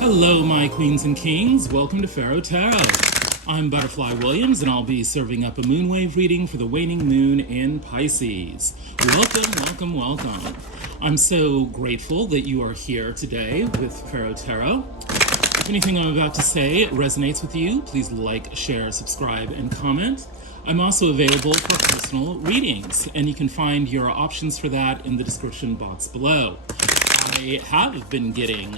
Hello, my queens and kings. Welcome to Pharaoh Tarot. I'm Butterfly Williams, and I'll be serving up a moonwave reading for the waning moon in Pisces. Welcome, welcome, welcome. I'm so grateful that you are here today with Pharaoh Tarot. If anything I'm about to say resonates with you, please like, share, subscribe, and comment. I'm also available for personal readings, and you can find your options for that in the description box below. I have been getting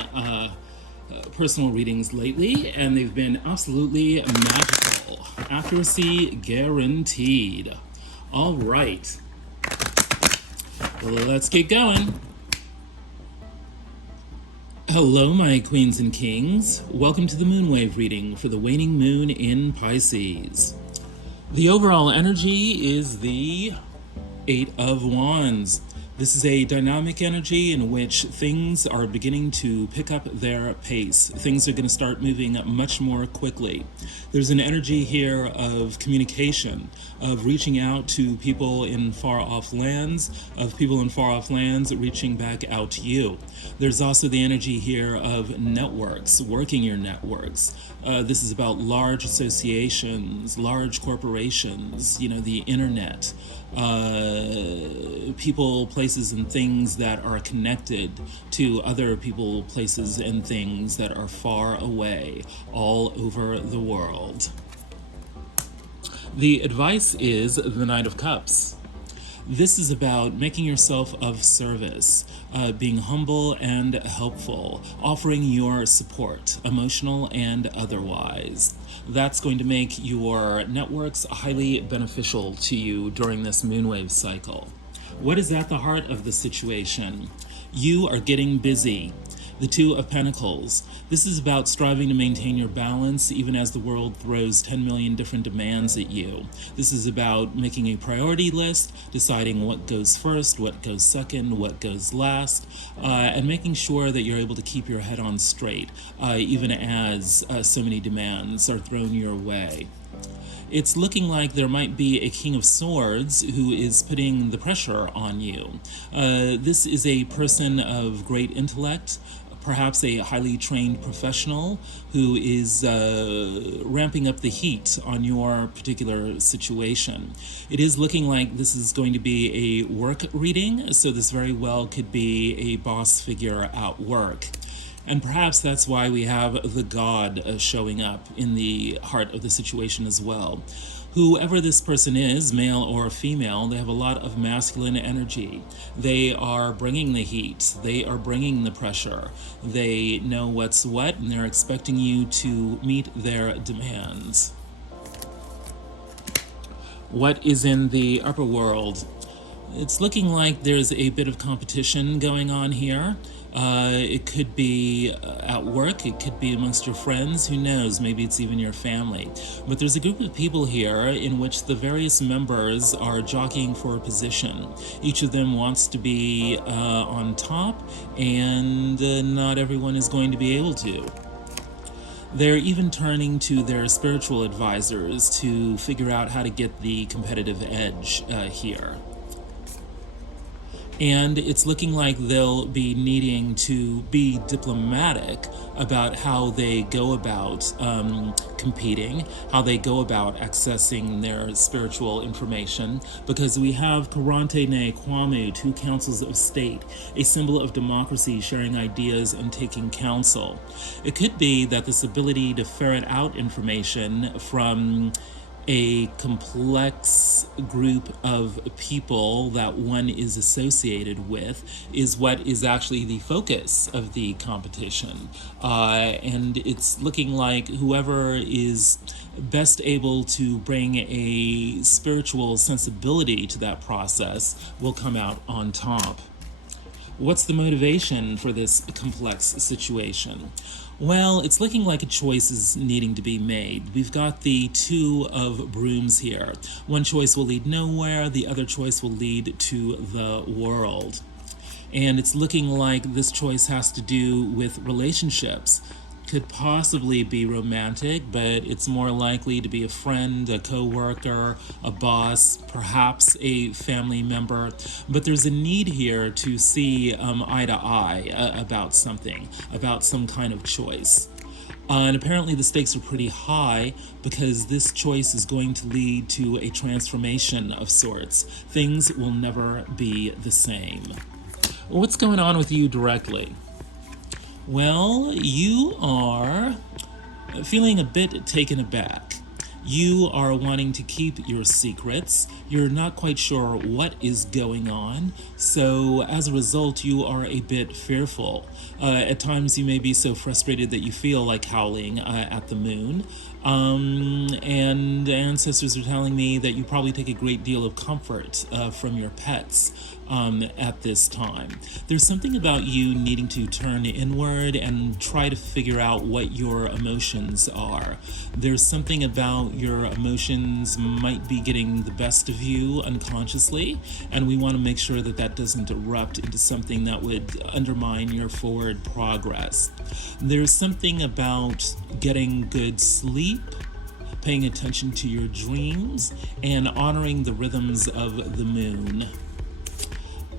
personal readings lately, and they've been absolutely magical. Accuracy guaranteed. All right, let's get going. Hello, my queens and kings. Welcome to the moonwave reading for the waning moon in Pisces. The overall energy is the Eight of Wands. This is a dynamic energy in which things are beginning to pick up their pace. Things are going to start moving much more quickly. There's an energy here of communication, of reaching out to people in far-off lands, of people in far-off lands reaching back out to you. There's also the energy here of networks, working your networks. This is about large associations, large corporations, the internet, people, places, and things that are connected to other people, places, and things that are far away all over the world. The advice is the Knight of Cups. This is about making yourself of service, being humble and helpful, offering your support, emotional and otherwise. That's going to make your networks highly beneficial to you during this moonwave cycle. What is at the heart of the situation? You are getting busy. The Two of Pentacles. This is about striving to maintain your balance even as the world throws 10 million different demands at you. This is about making a priority list, deciding what goes first, what goes second, what goes last, and making sure that you're able to keep your head on straight, even as so many demands are thrown your way. It's looking like there might be a King of Swords who is putting the pressure on you. This is a person of great intellect, perhaps a highly trained professional who is ramping up the heat on your particular situation. It is looking like this is going to be a work reading, so this very well could be a boss figure at work. And perhaps that's why we have the God showing up in the heart of the situation as well. Whoever this person is, male or female, they have a lot of masculine energy. They are bringing the heat. They are bringing the pressure. They know what's what, and they're expecting you to meet their demands. What is in the upper world? It's looking like there's a bit of competition going on here. It could be at work, it could be amongst your friends, who knows, maybe it's even your family. But there's a group of people here in which the various members are jockeying for a position. Each of them wants to be on top, and not everyone is going to be able to. They're even turning to their spiritual advisors to figure out how to get the competitive edge here. And it's looking like they'll be needing to be diplomatic about how they go about competing, how they go about accessing their spiritual information, because we have Karante Ne Kwamu, two councils of state, a symbol of democracy, sharing ideas and taking counsel. It could be that this ability to ferret out information from a complex group of people that one is associated with is what is actually the focus of the competition. And it's looking like whoever is best able to bring a spiritual sensibility to that process will come out on top. What's the motivation for this complex situation? Well, it's looking like a choice is needing to be made. We've got the Two of Brooms here. One choice will lead nowhere, the other choice will lead to the world. And it's looking like this choice has to do with relationships. could possibly be romantic, but it's more likely to be a friend, a co-worker, a boss, perhaps a family member. But there's a need here to see eye to eye about something, about some kind of choice. And apparently the stakes are pretty high because this choice is going to lead to a transformation of sorts. Things will never be the same. What's going on with you directly? Well, you are feeling a bit taken aback. You are wanting to keep your secrets. You're not quite sure what is going on. So as a result, you are a bit fearful. At times you may be so frustrated that you feel like howling at the moon. And ancestors are telling me that you probably take a great deal of comfort from your pets at this time. There's something about you needing to turn inward and try to figure out what your emotions are. There's something about your emotions might be getting the best of you unconsciously, and we want to make sure that that doesn't erupt into something that would undermine your forward progress. There's something about getting good sleep, paying attention to your dreams, and honoring the rhythms of the moon.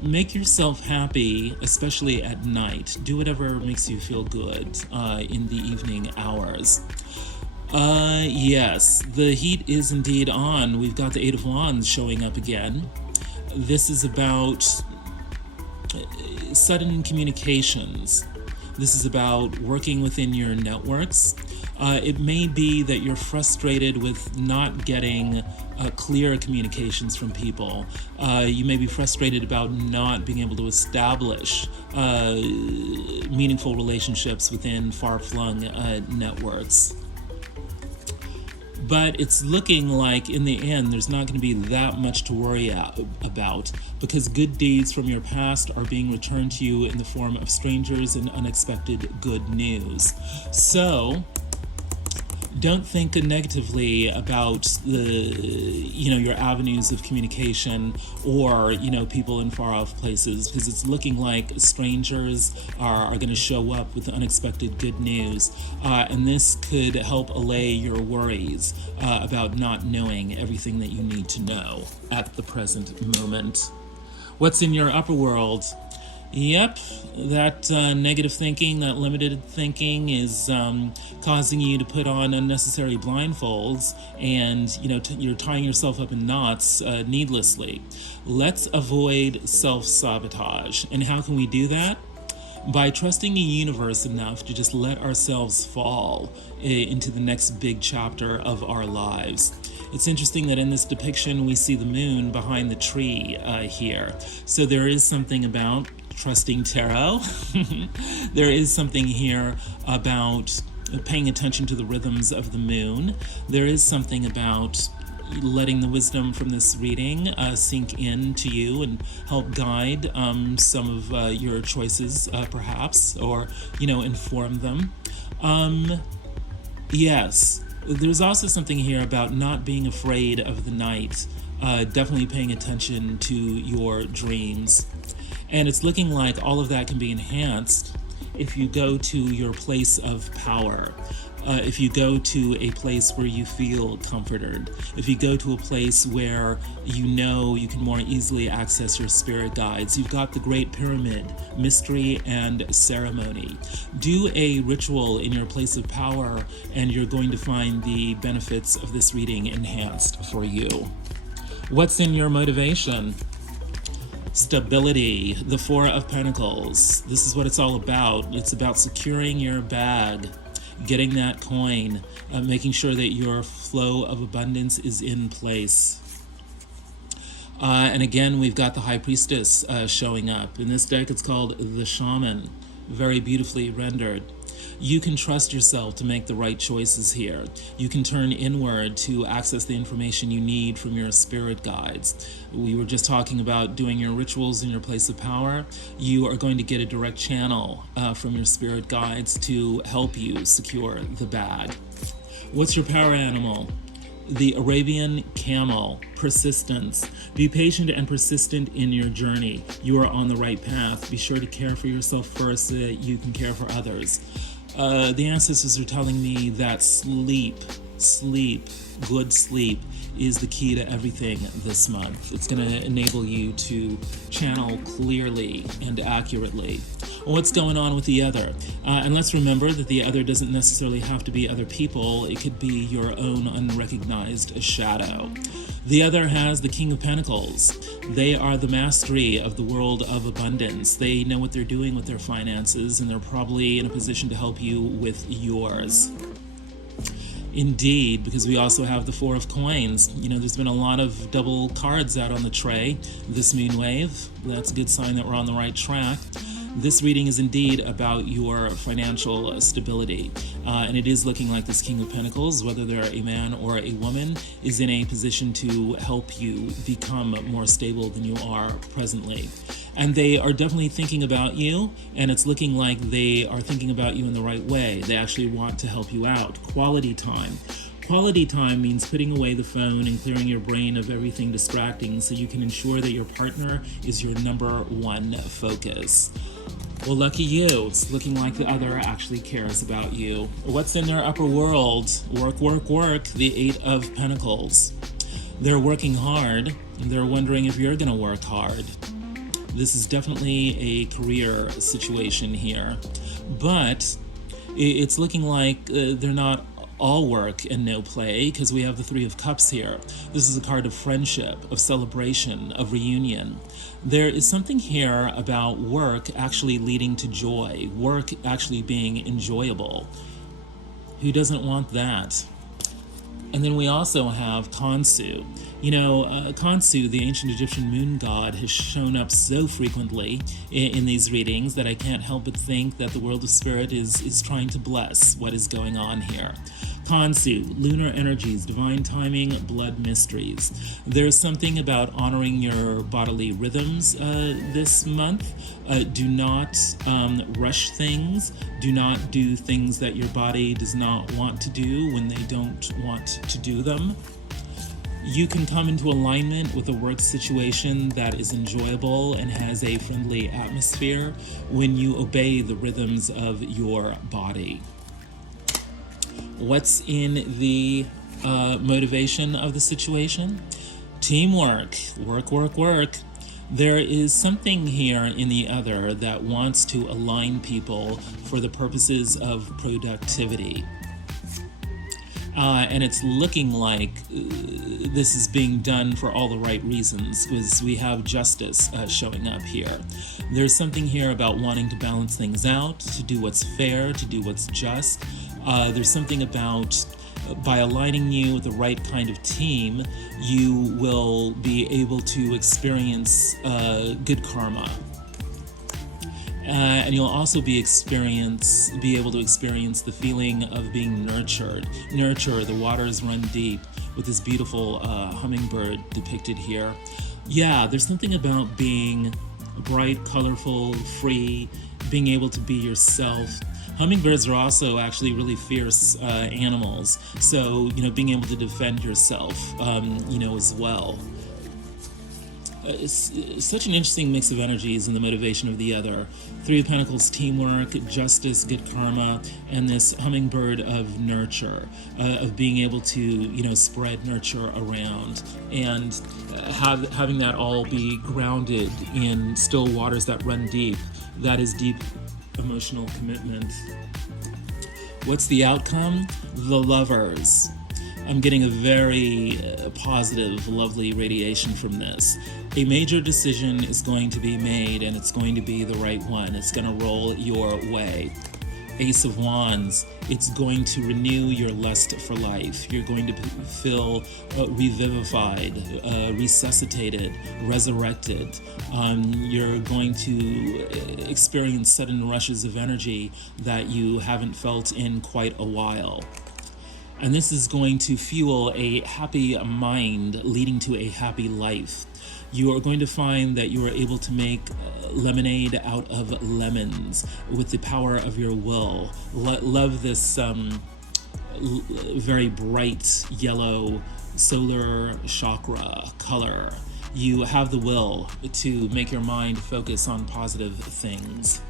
Make yourself happy, especially at night. Do whatever makes you feel good in the evening hours. Yes, the heat is indeed on. We've got the Eight of Wands showing up again. This is about sudden communications. This is about working within your networks. It may be that you're frustrated with not getting clear communications from people. You may be frustrated about not being able to establish meaningful relationships within far-flung networks. But it's looking like in the end there's not going to be that much to worry about because good deeds from your past are being returned to you in the form of strangers and unexpected good news. So don't think negatively about your avenues of communication or people in far off places, because it's looking like strangers are going to show up with unexpected good news, and this could help allay your worries about not knowing everything that you need to know at the present moment. What's in your upper world? Yep, that negative thinking, that limited thinking is causing you to put on unnecessary blindfolds, and you're tying yourself up in knots needlessly. Let's avoid self-sabotage. And how can we do that? By trusting the universe enough to just let ourselves fall into the next big chapter of our lives. It's interesting that in this depiction we see the moon behind the tree here. So there is something about trusting tarot. There is something here about paying attention to the rhythms of the moon. There is something about letting the wisdom from this reading sink in to you and help guide some of your choices, perhaps, or inform them. Yes, there's also something here about not being afraid of the night, definitely paying attention to your dreams. And it's looking like all of that can be enhanced if you go to your place of power. If you go to a place where you feel comforted, if you go to a place where you can more easily access your spirit guides. You've got the Great Pyramid, mystery and ceremony. Do a ritual in your place of power, and you're going to find the benefits of this reading enhanced for you. What's in your motivation? Stability, the Four of Pentacles. This is what it's all about. It's about securing your bag, getting that coin, making sure that your flow of abundance is in place. And again, we've got the High Priestess showing up. In this deck, it's called the Shaman. Very beautifully rendered. You can trust yourself to make the right choices here. You can turn inward to access the information you need from your spirit guides. We were just talking about doing your rituals in your place of power. You are going to get a direct channel from your spirit guides to help you secure the bag. What's your power animal? The Arabian camel, persistence. Be patient and persistent in your journey. You are on the right path. Be sure to care for yourself first so that you can care for others. The ancestors are telling me that good sleep is the key to everything this month. It's going to enable you to channel clearly and accurately. What's going on with the other? And let's remember that the other doesn't necessarily have to be other people. It could be your own unrecognized shadow. The other has the King of Pentacles. They are the mastery of the world of abundance. They know what they're doing with their finances, and they're probably in a position to help you with yours. Indeed, because we also have the Four of Coins. You know, there's been a lot of double cards out on the tray this moon wave. That's a good sign that we're on the right track. This reading is indeed about your financial stability, and it is looking like this King of Pentacles, whether they're a man or a woman, is in a position to help you become more stable than you are presently. And they are definitely thinking about you, and it's looking like they are thinking about you in the right way. They actually want to help you out. Quality time. Quality time means putting away the phone and clearing your brain of everything distracting so you can ensure that your partner is your number one focus. Well, lucky you. It's looking like the other actually cares about you. What's in their upper world? Work, work, work. The Eight of Pentacles. They're working hard, and they're wondering if you're going to work hard. This is definitely a career situation here, but it's looking like they're not all work and no play, because we have the Three of Cups here. This is a card of friendship, of celebration, of reunion. There is something here about work actually leading to joy, work actually being enjoyable. Who doesn't want that? And then we also have Khonsu. You know, Khonsu, the ancient Egyptian moon god, has shown up so frequently in these readings that I can't help but think that the world of spirit is trying to bless what is going on here. Khonsu, lunar energies, divine timing, blood mysteries. There's something about honoring your bodily rhythms this month. Do not rush things. Do not do things that your body does not want to do when they don't want to do them. You can come into alignment with a work situation that is enjoyable and has a friendly atmosphere when you obey the rhythms of your body. What's in the motivation of the situation? Teamwork. Work, work, work. There is something here in the other that wants to align people for the purposes of productivity. And it's looking like this is being done for all the right reasons, because we have justice showing up here. There's something here about wanting to balance things out, to do what's fair, to do what's just. There's something about by aligning you with the right kind of team, you will be able to experience good karma. And you'll also be able to experience the feeling of being nurtured. Nurture, the waters run deep, with this beautiful hummingbird depicted here. Yeah, there's something about being bright, colorful, free, being able to be yourself. Hummingbirds are also actually really fierce animals, so, you know, being able to defend yourself, as well. It's such an interesting mix of energies in the motivation of the other. Three of Pentacles, teamwork, justice, good karma, and this hummingbird of nurture, of being able to, spread nurture around, and having that all be grounded in still waters that run deep. That is deep emotional commitment. What's the outcome? The Lovers. I'm getting a very positive, lovely radiation from this. A major decision is going to be made, and it's going to be the right one. It's going to roll your way. Ace of Wands, it's going to renew your lust for life. You're going to feel revivified, resuscitated, resurrected. You're going to experience sudden rushes of energy that you haven't felt in quite a while. And this is going to fuel a happy mind, leading to a happy life. You are going to find that you are able to make lemonade out of lemons with the power of your will. Love this very bright yellow solar chakra color. You have the will to make your mind focus on positive things.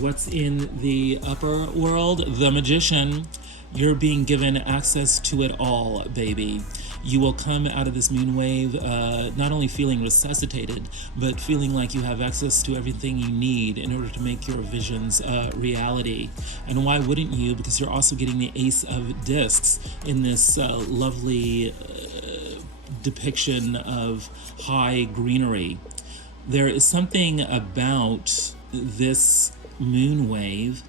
What's in the upper world? The Magician. You're being given access to it all, baby. You will come out of this moon wave not only feeling resuscitated, but feeling like you have access to everything you need in order to make your visions reality. And why wouldn't you? Because you're also getting the Ace of Discs in this lovely depiction of high greenery. There is something about this moon wave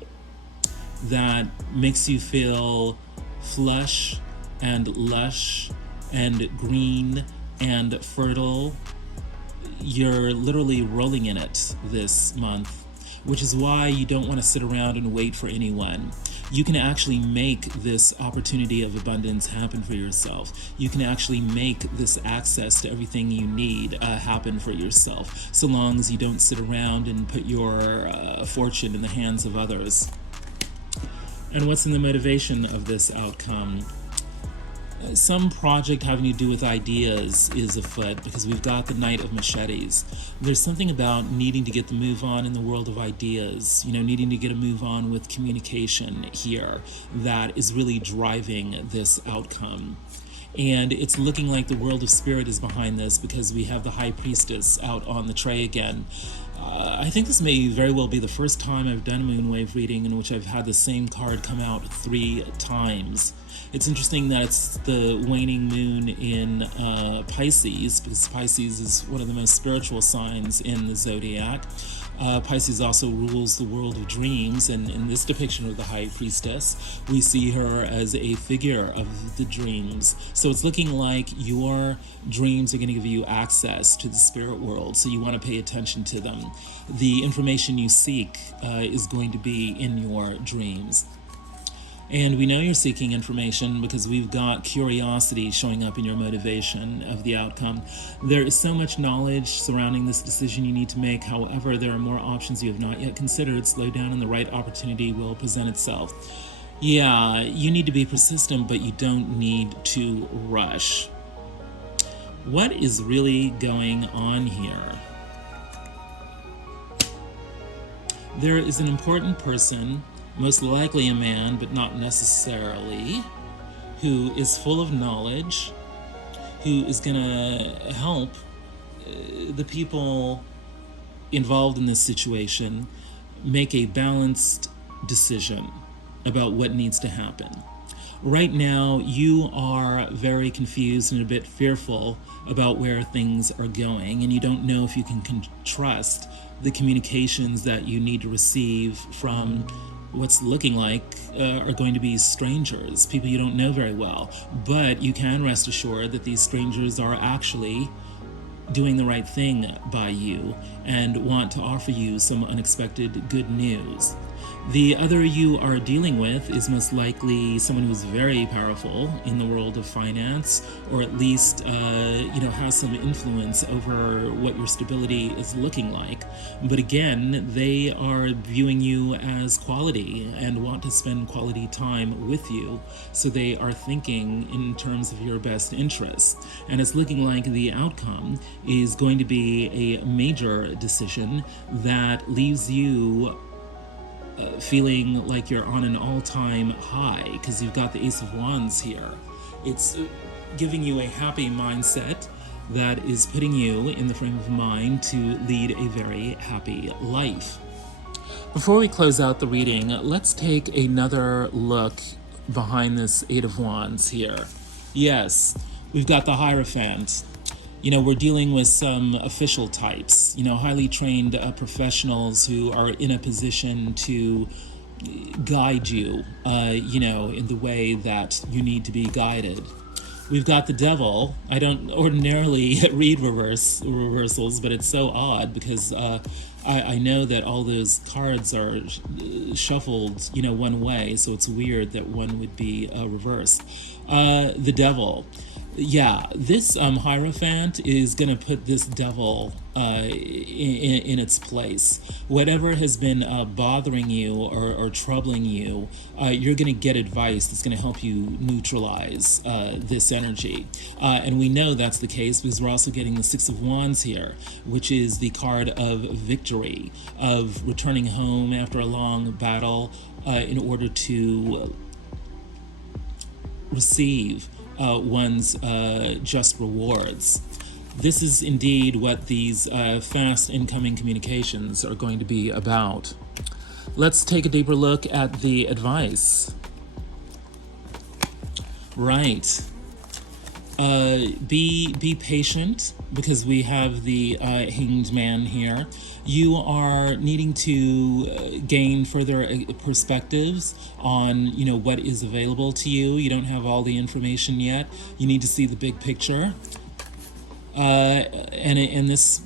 that makes you feel flush and lush and green and fertile. You're literally rolling in it this month, which is why you don't want to sit around and wait for anyone. You can actually make this opportunity of abundance happen for yourself. You can actually make this access to everything you need happen for yourself, so long as you don't sit around and put your fortune in the hands of others. And what's in the motivation of this outcome? Some project having to do with ideas is afoot, because we've got the Knight of Machetes. There's something about needing to get the move on in the world of ideas, needing to get a move on with communication here, that is really driving this outcome. And it's looking like the world of spirit is behind this, because we have the High Priestess out on the tray again. I think this may very well be the first time I've done a moonwave reading in which I've had the same card come out 3 times. It's interesting that it's the waning moon in Pisces, because Pisces is one of the most spiritual signs in the zodiac. Pisces also rules the world of dreams, and in this depiction of the High Priestess, we see her as a figure of the dreams. So it's looking like your dreams are going to give you access to the spirit world, so you want to pay attention to them. The information you seek is going to be in your dreams. And we know you're seeking information because we've got curiosity showing up in your motivation of the outcome. There is so much knowledge surrounding this decision you need to make. However, there are more options you have not yet considered. Slow down and the right opportunity will present itself. Yeah, you need to be persistent, but you don't need to rush. What is really going on here? There is an important person, most likely a man, but not necessarily, who is full of knowledge, who is going to help the people involved in this situation make a balanced decision about what needs to happen. Right now, you are very confused and a bit fearful about where things are going, and you don't know if you can trust the communications that you need to receive from what's looking like are going to be strangers, people you don't know very well. But you can rest assured that these strangers are actually doing the right thing by you and want to offer you some unexpected good news. The other you are dealing with is most likely someone who's very powerful in the world of finance, or at least, has some influence over what your stability is looking like. But again, they are viewing you as quality and want to spend quality time with you. So they are thinking in terms of your best interests. And it's looking like the outcome is going to be a major decision that leaves you feeling like you're on an all-time high, because you've got the Ace of Wands here. It's giving you a happy mindset that is putting you in the frame of mind to lead a very happy life. Before we close out the reading, let's take another look behind this Eight of Wands here. Yes, we've got the Hierophant. We're dealing with some official types, highly trained professionals who are in a position to guide you, in the way that you need to be guided. We've got the Devil. I don't ordinarily read reversals, but it's so odd because I know that all those cards are shuffled, one way, so it's weird that one would be reversed. The Devil. Yeah, this Hierophant is going to put this devil in its place. Whatever has been bothering you or troubling you, you're going to get advice that's going to help you neutralize this energy. And we know that's the case because we're also getting the Six of Wands here, which is the card of victory, of returning home after a long battle in order to receive one's just rewards. This is indeed what these fast incoming communications are going to be about. Let's take a deeper look at the advice. Right. Be patient, because we have the Hanged Man here. You are needing to gain further perspectives on, what is available to you. You don't have all the information yet. You need to see the big picture. And this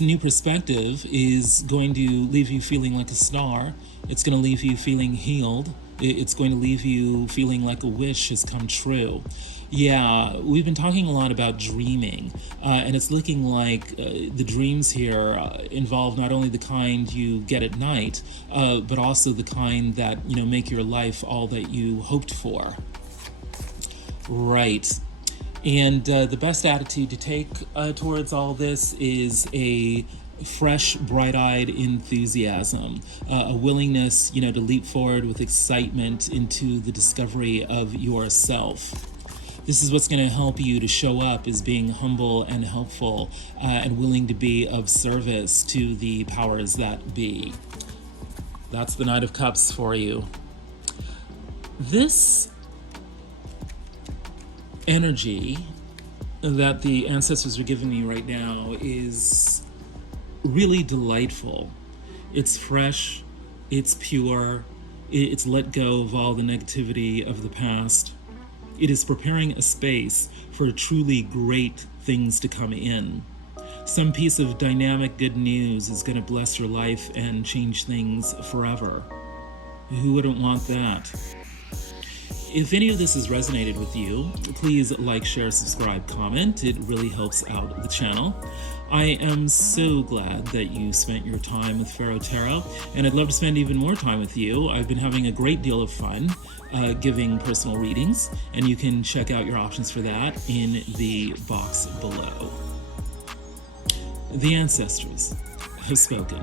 new perspective is going to leave you feeling like a star. It's going to leave you feeling healed. It's going to leave you feeling like a wish has come true. Yeah, we've been talking a lot about dreaming, and it's looking like the dreams here involve not only the kind you get at night, but also the kind that, make your life all that you hoped for. Right. And the best attitude to take towards all this is a fresh, bright-eyed enthusiasm, a willingness, to leap forward with excitement into the discovery of yourself. This is what's going to help you to show up as being humble and helpful and willing to be of service to the powers that be. That's the Knight of Cups for you. This energy that the ancestors are giving me right now is really delightful. It's fresh, it's pure, it's let go of all the negativity of the past. It is preparing a space for truly great things to come in. Some piece of dynamic good news is going to bless your life and change things forever. Who wouldn't want that? If any of this has resonated with you, please like, share, subscribe, comment. It really helps out the channel. I am so glad that you spent your time with Pharaoh Tarot, and I'd love to spend even more time with you. I've been having a great deal of fun giving personal readings, and you can check out your options for that in the box below. The ancestors have spoken.